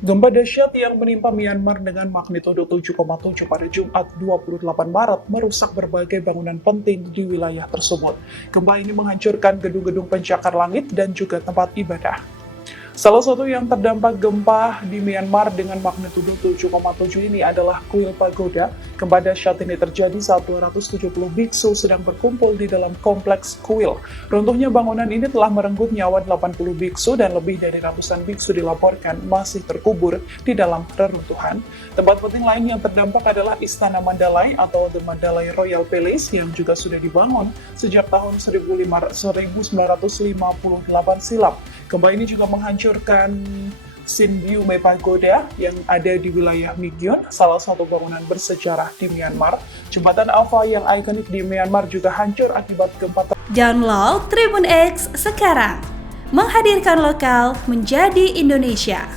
Gempa dahsyat yang menimpa Myanmar dengan magnitudo 7,7 pada Jumat 28 Maret merusak berbagai bangunan penting di wilayah tersebut. Gempa ini menghancurkan gedung-gedung pencakar langit dan juga tempat ibadah. Salah satu yang terdampak gempa di Myanmar dengan magnitudo 7,7 ini adalah kuil pagoda. Gempa dahsyat ini terjadi saat 270 biksu sedang berkumpul di dalam kompleks kuil. Runtuhnya bangunan ini telah merenggut nyawa 80 biksu dan lebih dari ratusan biksu dilaporkan masih terkubur di dalam reruntuhan. Tempat penting lain yang terdampak adalah Istana Mandalay atau The Mandalay Royal Palace yang juga sudah dibangun sejak tahun 1958 silam. Gempa ini juga menghancurkan Sinbyu Pagoda yang ada di wilayah Migyon, salah satu bangunan bersejarah di Myanmar. Jembatan Alpha yang ikonik di Myanmar juga hancur akibat gempa. Download Tribun X sekarang, menghadirkan lokal menjadi Indonesia.